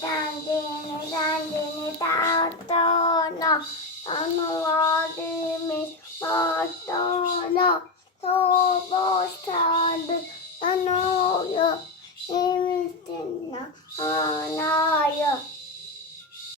dandini tatono, tanuvadimi patono, tobostad, tanoyo, imistina, ana.